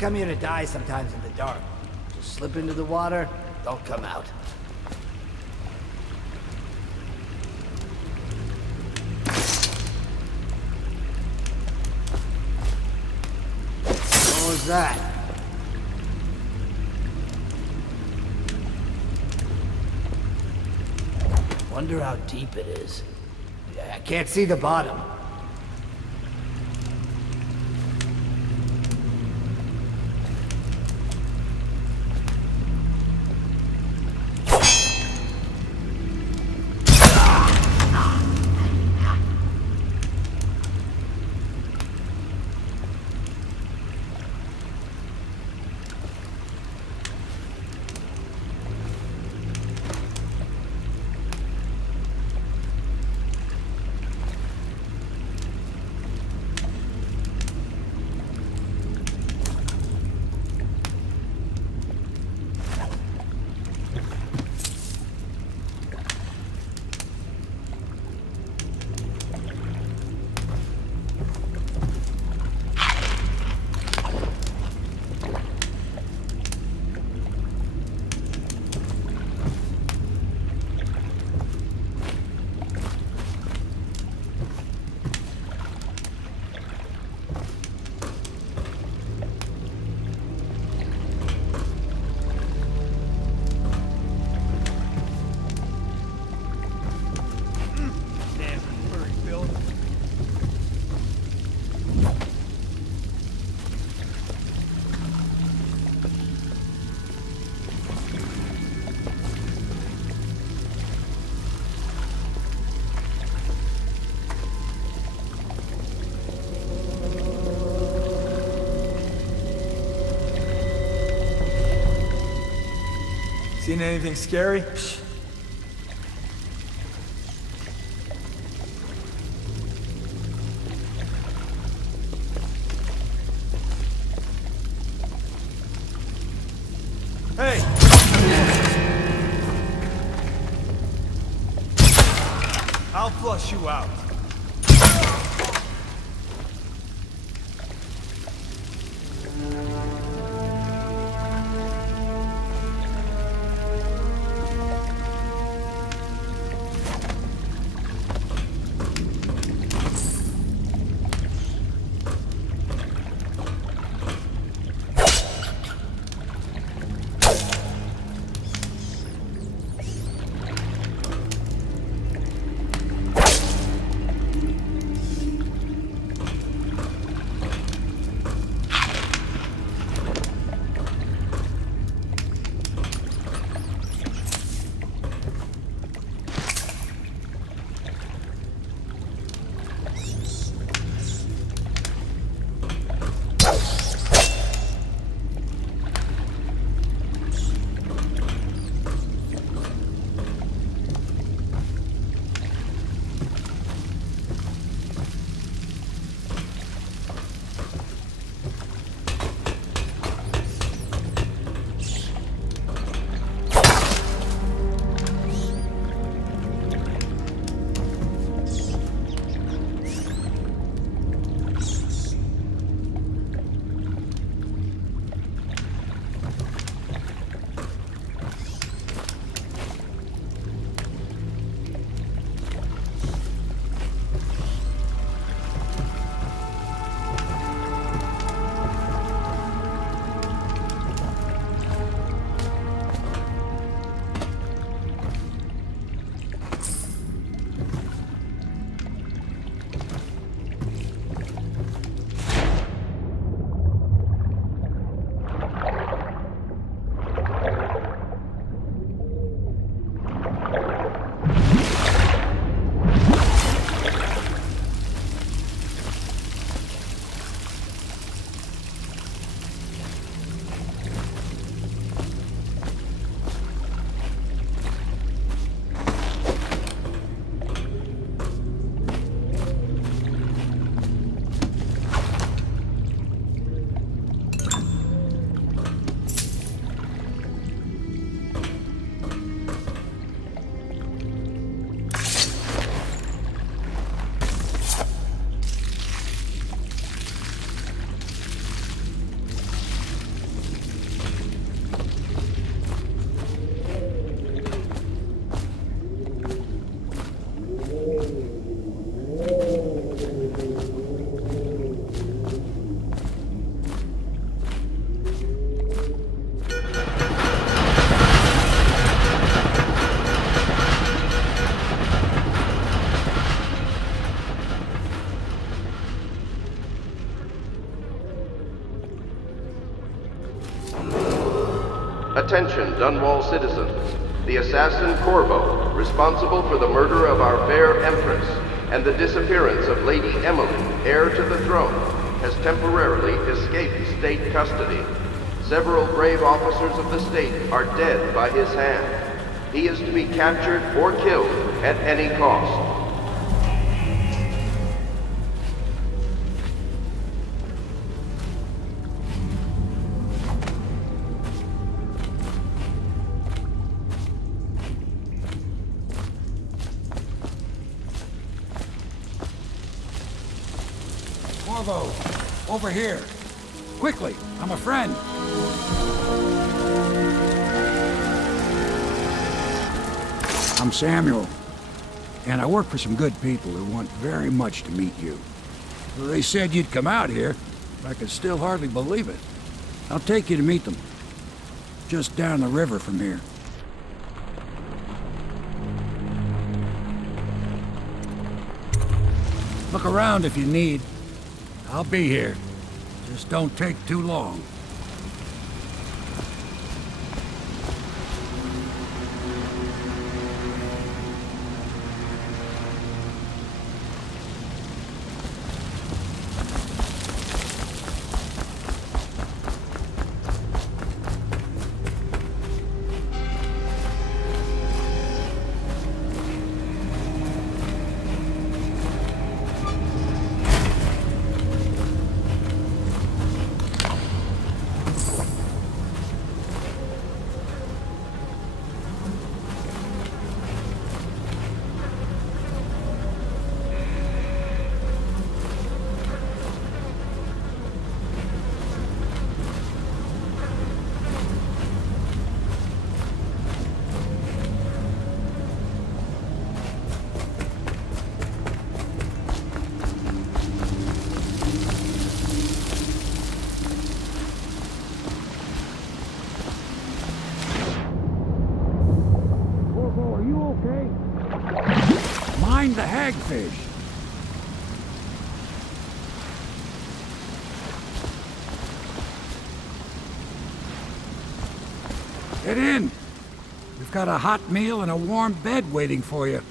come here to die sometimes in the dark. Just slip into the water, don't come out. What was that? Wonder how deep it is. I can't see the bottom. Seen anything scary? Hey! I'll flush you out. Attention, Dunwall citizens. The assassin Corvo, responsible for the murder of our fair Empress and the disappearance of Lady Emily, heir to the throne, has temporarily escaped state custody. Several brave officers of the state are dead by his hand. He is to be captured or killed at any cost. Corvo, over here. Quickly, I'm a friend. I'm Samuel, and I work for some good people who want very much to meet you. They said you'd come out here, but I can still hardly believe it. I'll take you to meet them. Just down the river from here. Look around if you need. I'll be here. Just don't take too long. Are you okay? Mind the hagfish. Get in. We've got a hot meal and a warm bed waiting for you.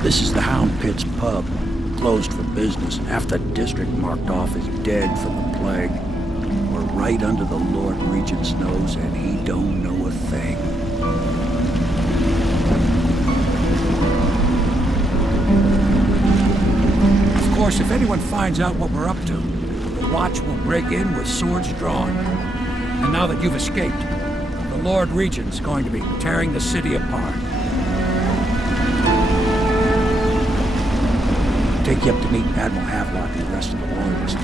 This is the Hound Pit's pub, closed for business. Half the district marked off as dead from the plague. We're right under the Lord Regent's nose, and he don't know a thing. Of course, if anyone finds out what we're up to, the Watch will break in with swords drawn. And now that you've escaped, the Lord Regent's going to be tearing the city apart. Take you up to meet Admiral Havelock and the rest of the Loyalists.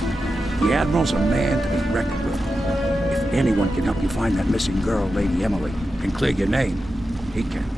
The Admiral's a man to be reckoned with. If anyone can help you find that missing girl, Lady Emily, and clear your name, he can.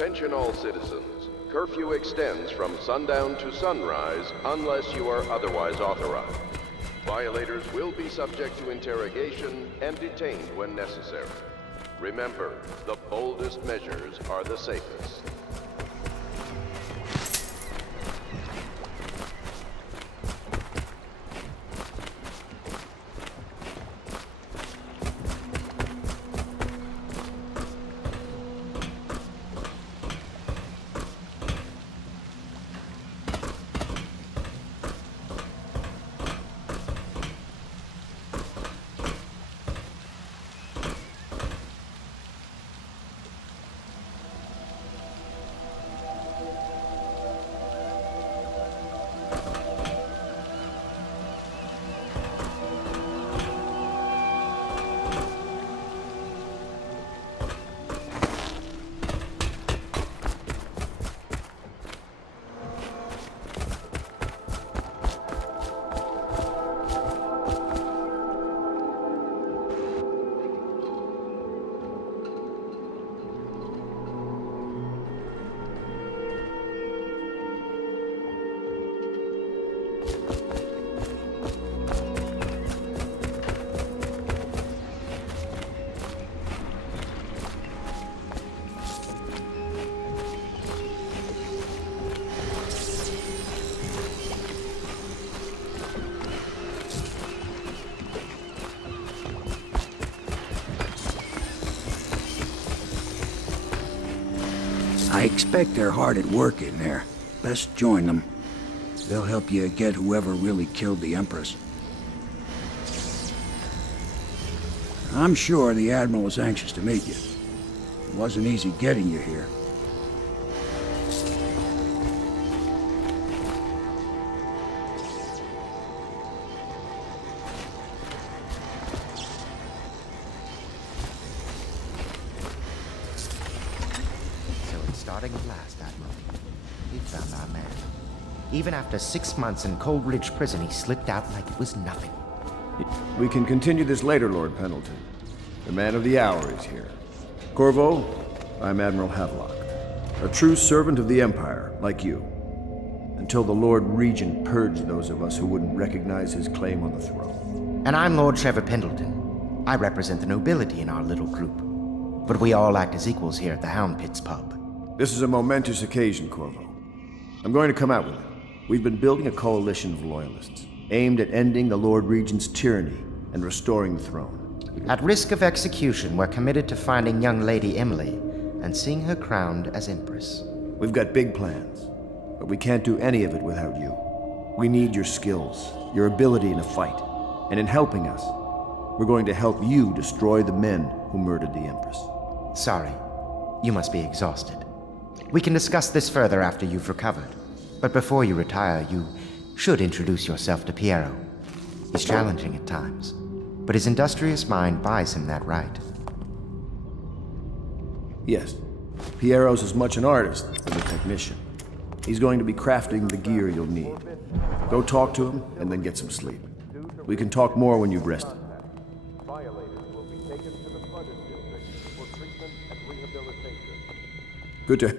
Attention all citizens. Curfew extends from sundown to sunrise unless you are otherwise authorized. Violators will be subject to interrogation and detained when necessary. Remember, the boldest measures are the safest. I expect they're hard at work in there. Best join them. They'll help you get whoever really killed the Empress. I'm sure the Admiral is anxious to meet you. It wasn't easy getting you here. Starting at last, Admiral. We found our man. Even after 6 months in Coldridge Prison, he slipped out like it was nothing. We can continue this later, Lord Pendleton. The man of the hour is here. Corvo, I'm Admiral Havelock. A true servant of the Empire, like you. Until the Lord Regent purged those of us who wouldn't recognize his claim on the throne. And I'm Lord Trevor Pendleton. I represent the nobility in our little group. But we all act as equals here at the Hound Pits pub. This is a momentous occasion, Corvo. I'm going to come out with it. We've been building a coalition of loyalists, aimed at ending the Lord Regent's tyranny and restoring the throne. At risk of execution, we're committed to finding young Lady Emily and seeing her crowned as Empress. We've got big plans, but we can't do any of it without you. We need your skills, your ability in a fight, and in helping us, we're going to help you destroy the men who murdered the Empress. Sorry, you must be exhausted. We can discuss this further after you've recovered. But before you retire, you should introduce yourself to Piero. He's challenging at times, but his industrious mind buys him that right. Yes, Piero's as much an artist as a technician. He's going to be crafting the gear you'll need. Go talk to him, and then get some sleep. We can talk more when you've rested. Violators will be taken to the flooded district for treatment and rehabilitation. Good to...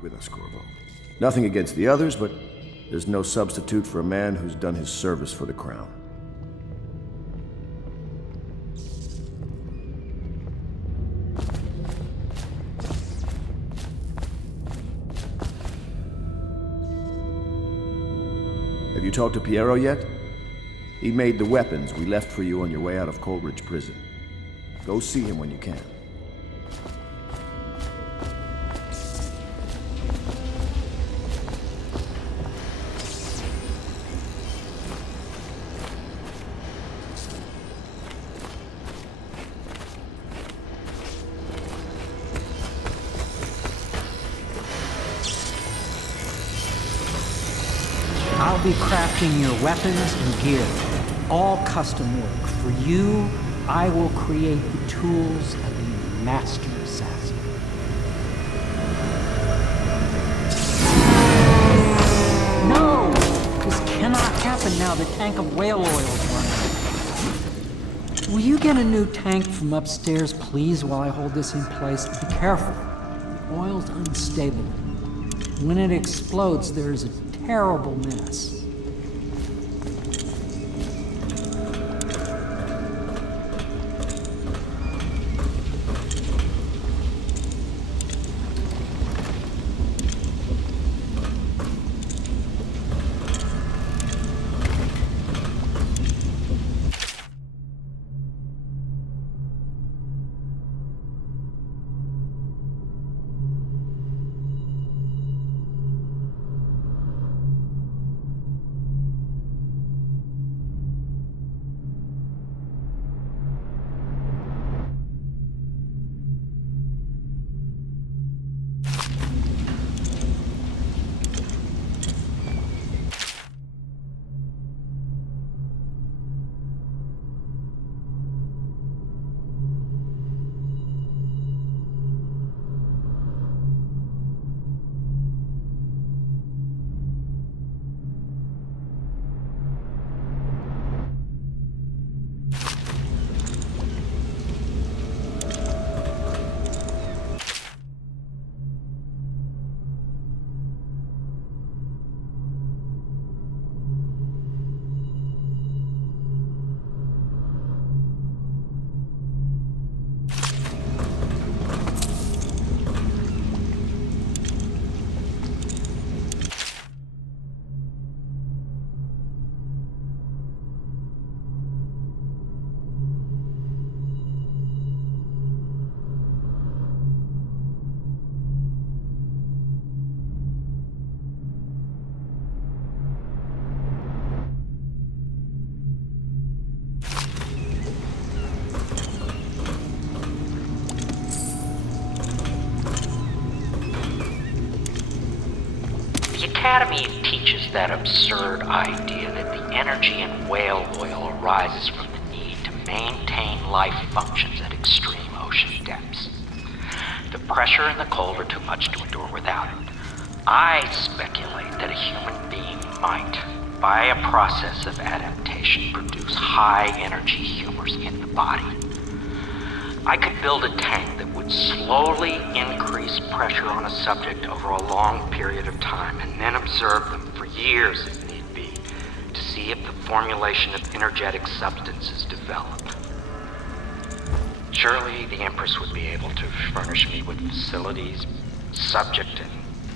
with us, Corvo. Nothing against the others, but there's no substitute for a man who's done his service for the crown. Have you talked to Piero yet? He made the weapons we left for you on your way out of Coldridge Prison. Go see him when you can. be crafting your weapons and gear. All custom work. For you, I will create the tools of a master assassin. No! This cannot happen now. The tank of whale oil is running. Will you get a new tank from upstairs, please, while I hold this in place? Be careful. The oil's unstable. When it explodes, there's a terrible mess. The Academy teaches that absurd idea that the energy in whale oil arises from the need to maintain life functions at extreme ocean depths. The pressure and the cold are too much to endure without it. I speculate that a human being might, by a process of adaptation, produce high-energy humors in the body. I could build a tank that would slowly increase pressure on a subject over a long period of time and then observe them for years if need be to see if the formulation of energetic substances developed. Surely the Empress would be able to furnish me with facilities, subject and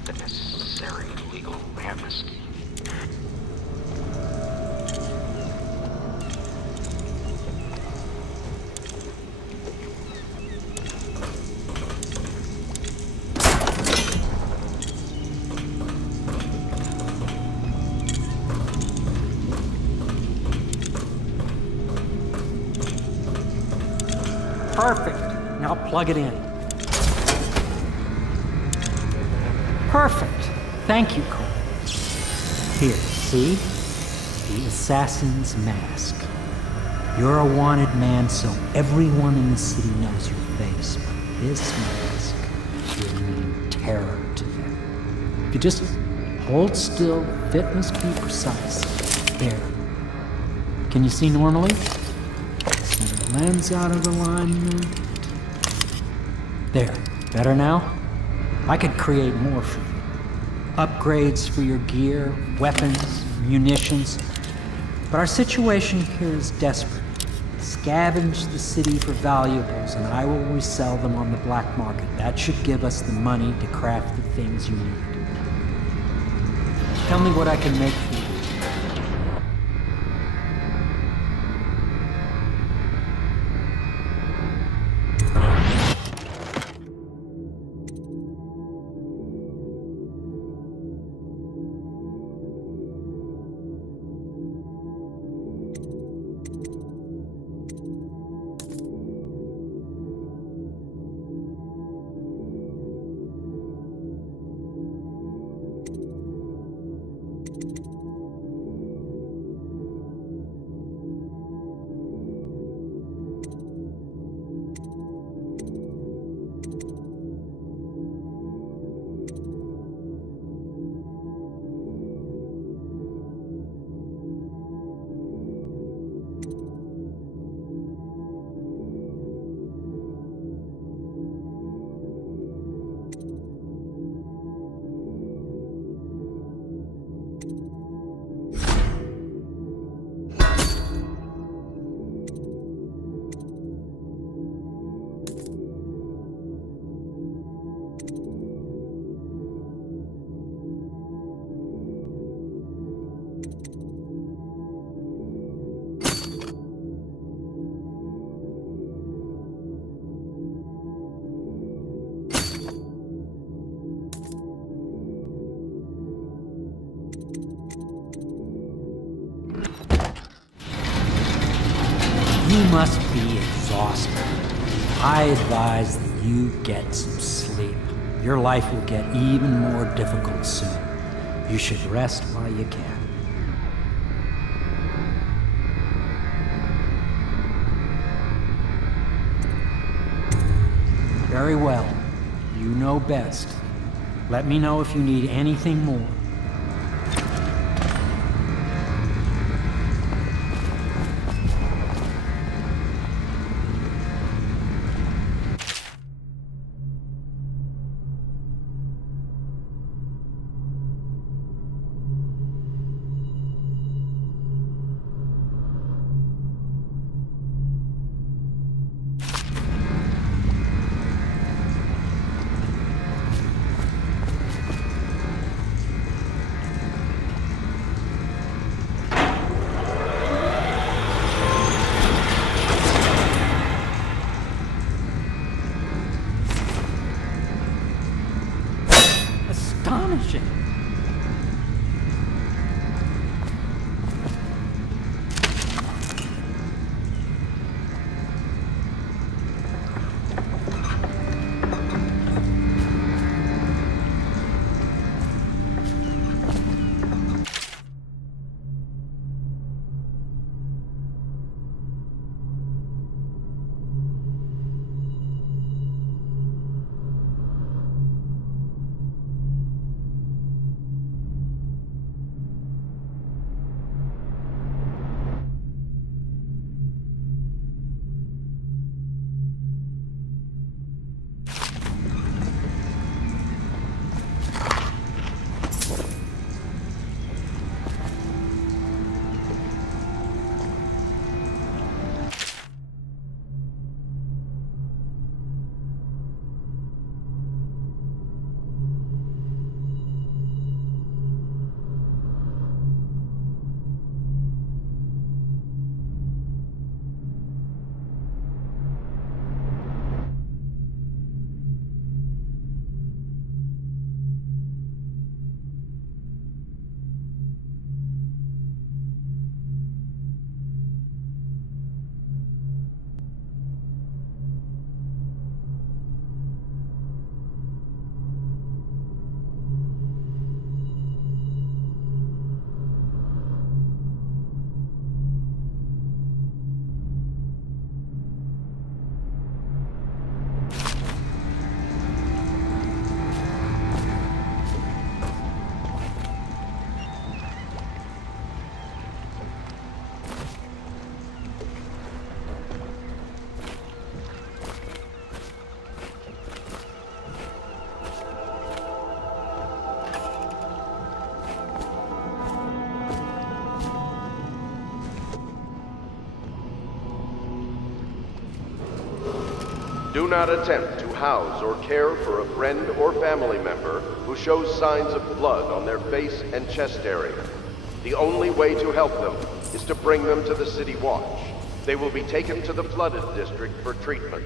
the necessary legal amnesty. Perfect. Now plug it in. Perfect. Thank you, Cole. Here, see? The assassin's mask. You're a wanted man, so everyone in the city knows your face. But this mask will mean terror to them. If you just hold still, the fit must be precise. There. Can you see normally? Center lens out of alignment. There. Better now? I could create more for you. Upgrades for your gear, weapons, munitions. But our situation here is desperate. Scavenge the city for valuables, and I will resell them on the black market. That should give us the money to craft the things you need. Tell me what I can make for you. must be exhausted. I advise that you get some sleep. Your life will get even more difficult soon. You should rest while you can. Very well. You know best. Let me know if you need anything more. Astonishing. Do not attempt to house or care for a friend or family member who shows signs of blood on their face and chest area. The only way to help them is to bring them to the City Watch. They will be taken to the flooded district for treatment.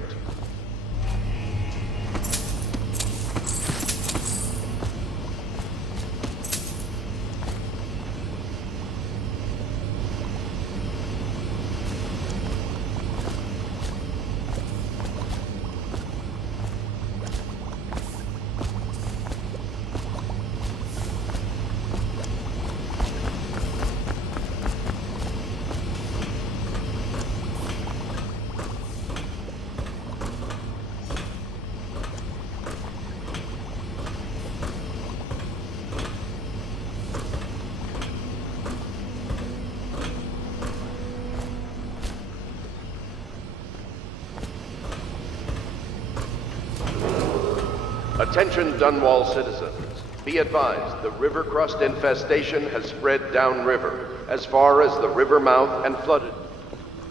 Attention Dunwall citizens. Be advised, the river crust infestation has spread downriver, as far as the river mouth and flooded.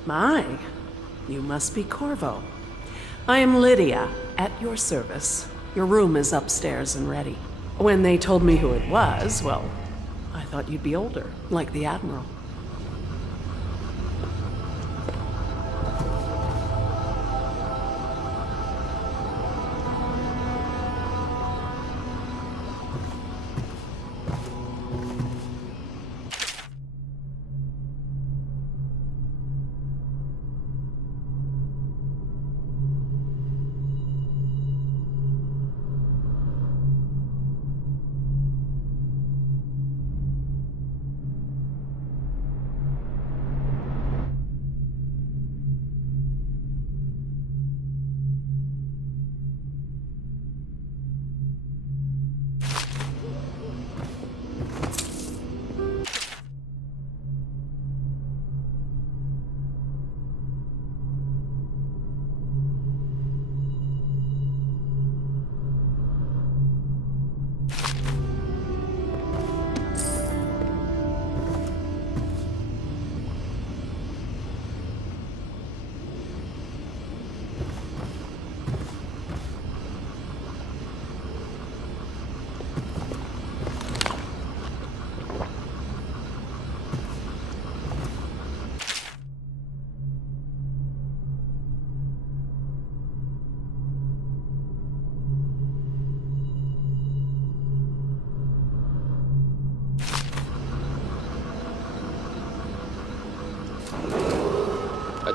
My, you must be Corvo. I am Lydia, at your service. Your room is upstairs and ready. When they told me who it was, well, I thought you'd be older, like the Admiral.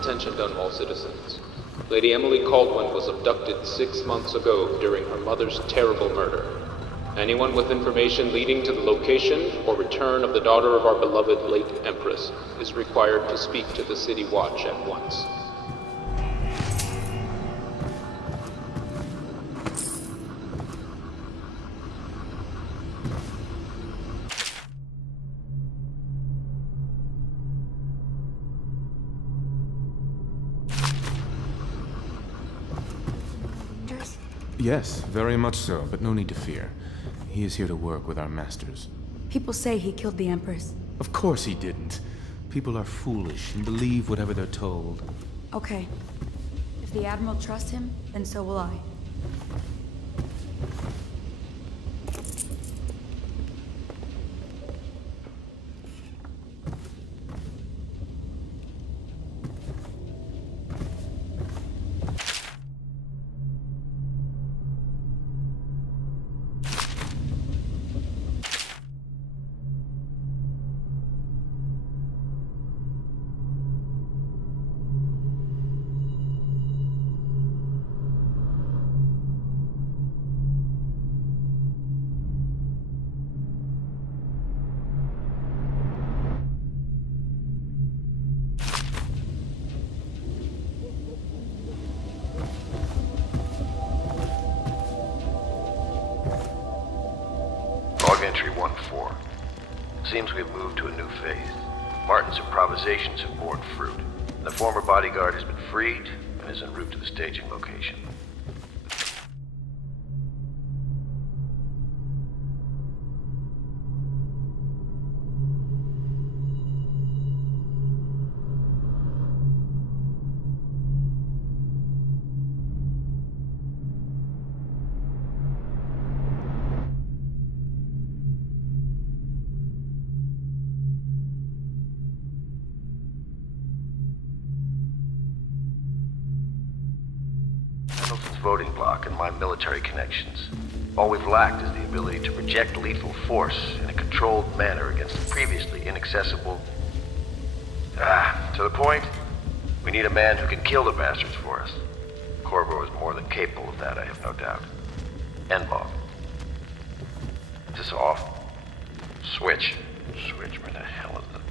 Attention Dunwall citizens. Lady Emily Caldwin was abducted 6 months ago during her mother's terrible murder. Anyone with information leading to the location or return of the daughter of our beloved late Empress is required to speak to the City Watch at once. Yes, very much so, but no need to fear. He is here to work with our masters. People say he killed the Empress. Of course he didn't. People are foolish and believe whatever they're told. Okay. If the Admiral trusts him, then so will I. Entry 1-4. Seems we've moved to a new phase. Martin's improvisations have borne fruit. The former bodyguard has been freed and is en route to the staging location. Voting bloc and my military connections. All we've lacked is the ability to project lethal force in a controlled manner against the previously inaccessible... to the point, we need a man who can kill the bastards for us. Corvo is more than capable of that, I have no doubt. N-Ball. Is this off? Switch. Switch, where the hell is it?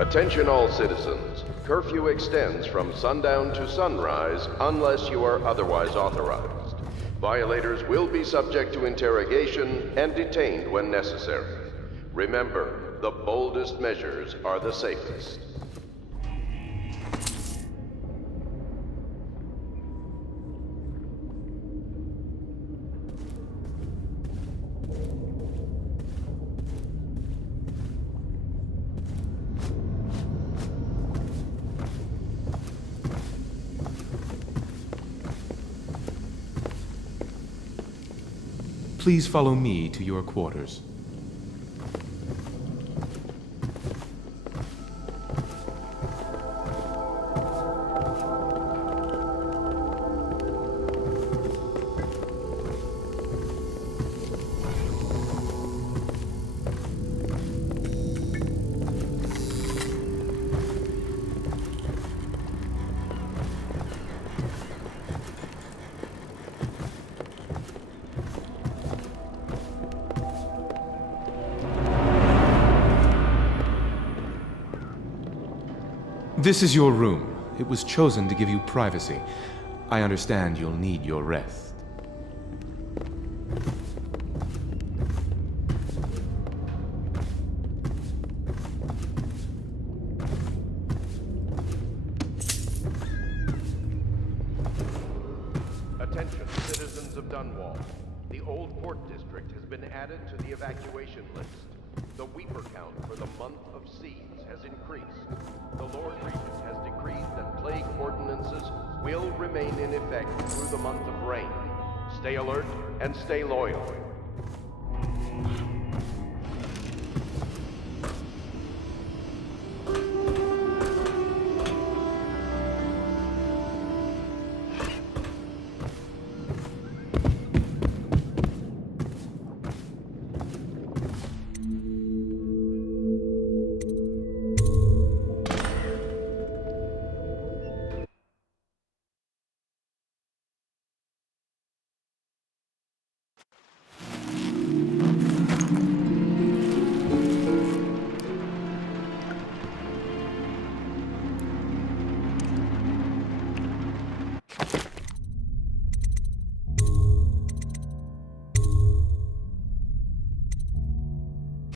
Attention all citizens. Curfew extends from sundown to sunrise unless you are otherwise authorized. Violators will be subject to interrogation and detained when necessary. Remember, the boldest measures are the safest. Please follow me to your quarters. This is your room. It was chosen to give you privacy. I understand you'll need your rest. Attention, citizens of Dunwall. The Old Port District has been added to the evacuation list. The Weeper count for the month of siege has increased. The Lord Regent has decreed that plague ordinances will will remain in effect through the month of rain. Stay alert and stay loyal.